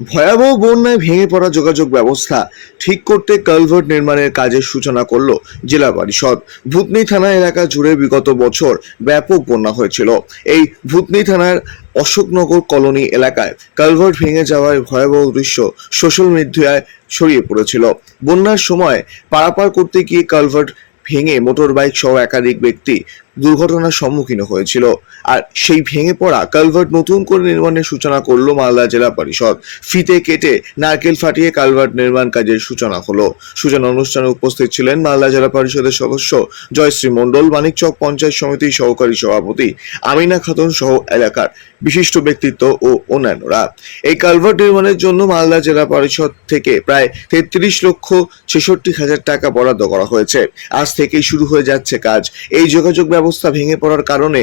ভয়াবহ বন্যায় ভেঙে পড়া যোগাযোগ ব্যবস্থা ঠিক করতে কালভার্ট নির্মাণের কাজের সূচনা করল জেলা পরিষদ। ভূতনি থানা এলাকা জুড়ে বিগত বছর ব্যাপক বন্যা হয়েছিল। এই ভূতনি থানার অশোকনগর কলোনি এলাকায় কালভার্ট ভেঙে যাওয়ার ভয়াবহ দৃশ্য সোশ্যাল মিডিয়ায় ছড়িয়ে পড়েছিল। বন্যার সময় পারাপার করতে গিয়ে কালভার্ট ভেঙে মোটর বাইক সহ একাধিক ব্যক্তি দুর্ঘটনার সম্মুখীন হয়েছিল। আর সেই ভেঙে পড়া কালভার্ট নতুন করে নির্মাণের সূচনা করল মালদা জেলা পরিষদ। ফিতে কেটে নারকেল ফাটিয়ে কালভার্ট নির্মাণ কাজের সূচনা হলো। সূচনা অনুষ্ঠানে উপস্থিত ছিলেন মালদা জেলা পরিষদের সদস্য জয়শ্রী মণ্ডল মানিকচক পঞ্চায়েত সমিতির সহকারী সভাপতি আমিনা খাতুন সহ এলাকার বিশিষ্ট ব্যক্তিত্ব ও অন্যান্যরা। এই কালভার্ট নির্মাণের জন্য মালদা জেলা পরিষদ থেকে প্রায় তেত্রিশ লক্ষ ছেষট্টি হাজার টাকা বরাদ্দ করা হয়েছে। আজ থেকেই শুরু হয়ে যাচ্ছে কাজ। এই যোগাযোগ ব্যবস্থা ভেঙে পড়ার কারণে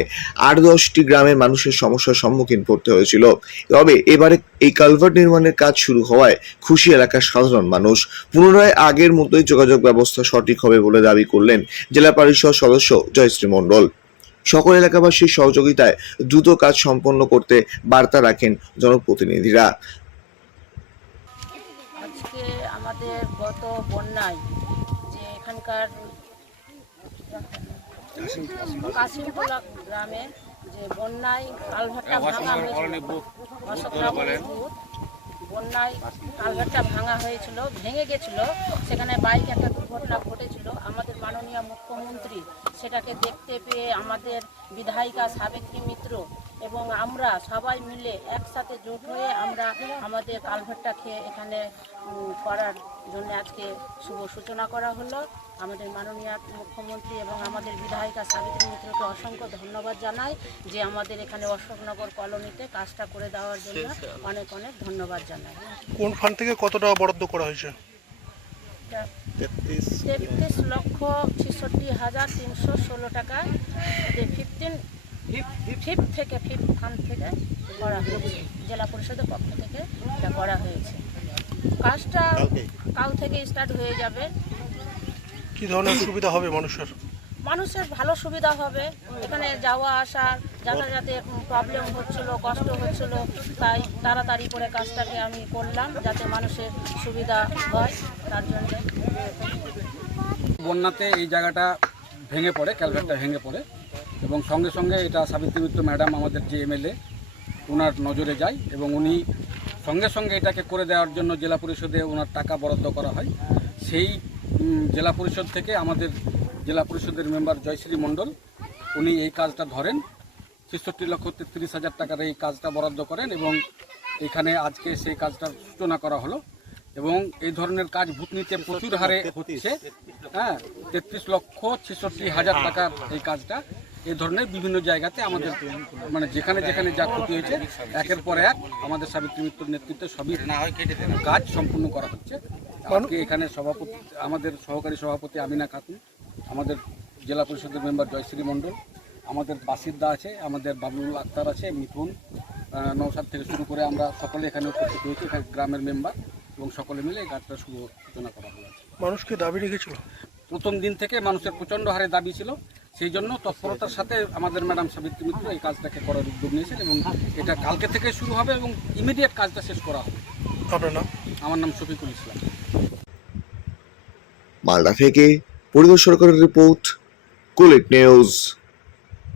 আট দশটি গ্রামের মানুষের সমস্যার সম্মুখীন পড়তে হয়েছিল। তবে এবারে এই কালভার্ট নির্মাণের কাজ শুরু হওয়ায় খুশি এলাকার সাধারণ মানুষ। পুনরায় আগের মতোই যোগাযোগ ব্যবস্থা সঠিক হবে বলে দাবি করলেন জেলা পরিষদ সদস্য জয়শ্রী মণ্ডল। সকল এলাকাবাসীর সহযোগিতায় দ্রুত কাজ সম্পন্ন করতে বার্তা রাখেন জনপ্রতিনিধিরা। আমাদের গত বন্যায় যে এখানকার গ্রামে যে বন্যায় কালভারটা ভাঙা হয়েছিল বন্যায় কালভারটা ভাঙা হয়েছিল ভেঙে গেছিল। সেখানে বাইক একটা দুর্ঘটনা ঘটেছিল। আমাদের মাননীয় মুখ্যমন্ত্রী সেটাকে দেখতে পেয়ে আমাদের বিধায়িকা সাবিত্রী মিত্র এবং আমরা সবাই মিলে একসাথে জোট হয়ে আমরা আমাদের কালভারটা খেয়ে এখানে করার জন্য আজকে শুভ সূচনা করা হলো। আমাদের মাননীয় মুখ্যমন্ত্রী এবং আমাদের বিধায়িকা সাবিত্রী মিত্রকে অসংখ্য ধন্যবাদ জানাই যে আমাদের এখানে অশোকনগর কলোনিতে কাজটা করে দেওয়ার জন্য অনেক অনেক ধন্যবাদ জানাই। কোন ফান্ড থেকে কত টাকা বরাদ্দ করা হয়েছে? তেত্রিশ। লক্ষ ছেষট্টি হাজার তিনশো ষোলো টাকা। যে ফিফটিন ফিফ থেকে ফিফ ফান্ড থেকে করা হয়েছে। জেলা পরিষদের পক্ষ থেকে এটা করা হয়েছে। কাজটা কাল থেকে স্টার্ট হয়ে যাবে। কি ধরনের সুবিধা হবে মানুষের? মানুষের ভালো সুবিধা হবে। এখানে যাওয়া আসা যাতায়াতের প্রবলেম হচ্ছিল কষ্ট হচ্ছিল। তাই তাড়াতাড়ি করে কাজটাকে আমি করলাম যাতে মানুষের সুবিধা হয়। তার জন্য বন্যাতে এই জায়গাটা ভেঙে পড়ে ক্যালভারটা ভেঙে পড়ে। এবং সঙ্গে সঙ্গে এটা সাবিত্রী মিত্র ম্যাডাম আমাদের যে এমএলএ ওনার নজরে যায় এবং উনি সঙ্গে সঙ্গে এটাকে করে দেওয়ার জন্য জেলা পরিষদে ওনার টাকা বরাদ্দ করা হয়। সেই জেলা পরিষদ থেকে আমাদের জেলা পরিষদের মেম্বার জয়শ্রী মণ্ডল উনি এই কাজটা ধরেন। ছেষট্টি লক্ষ তেত্রিশ হাজার টাকার এই কাজটা বরাদ্দ করেন এবং এখানে আজকে সেই কাজটার সূচনা করা হলো। এবং এই ধরনের কাজ ভূতনিতে প্রচুর হারে হচ্ছে। হ্যাঁ তেত্রিশ লক্ষ ছেষট্টি হাজার টাকার এই কাজটা। এই ধরনের বিভিন্ন জায়গাতে আমাদের মানে যেখানে যেখানে যা ক্ষতি হয়েছে একের পর এক আমাদের সাবিত্রী মিত্রর নেতৃত্বে সবই কাজ সম্পূর্ণ করা হচ্ছে। আজকে এখানে সভাপতি আমাদের সহকারী সভাপতি আমিনা খাতুন আমাদের জেলা পরিষদের মেম্বার জয়শ্রী মণ্ডল আমাদের বাসিন্দা আছে আমাদের বাবুল আক্তার আছে মিথুন নৌসাদ থেকে শুরু করে আমরা সকলে এখানে উপস্থিত হয়েছি এখানে গ্রামের মেম্বার এবং সকলে মিলে এই কাজটা শুভ সূচনা করা হয়েছে। মানুষকে দাবি রেখেছিল? প্রথম দিন থেকে মানুষের প্রচণ্ড হারে দাবি ছিল। সেই জন্য তৎপরতার সাথে আমাদের ম্যাডাম সাবিত্রী মিত্র এই কাজটাকে করার উদ্যোগ নিয়েছেন এবং এটা কালকে থেকে শুরু হবে এবং ইমিডিয়েট কাজটা শেষ করা হবে। আপনার নাম? আমার নাম শফিকুল ইসলাম। মালদা থেকে পরিদর্শন সরকারের রিপোর্ট কুলেট নিউজ।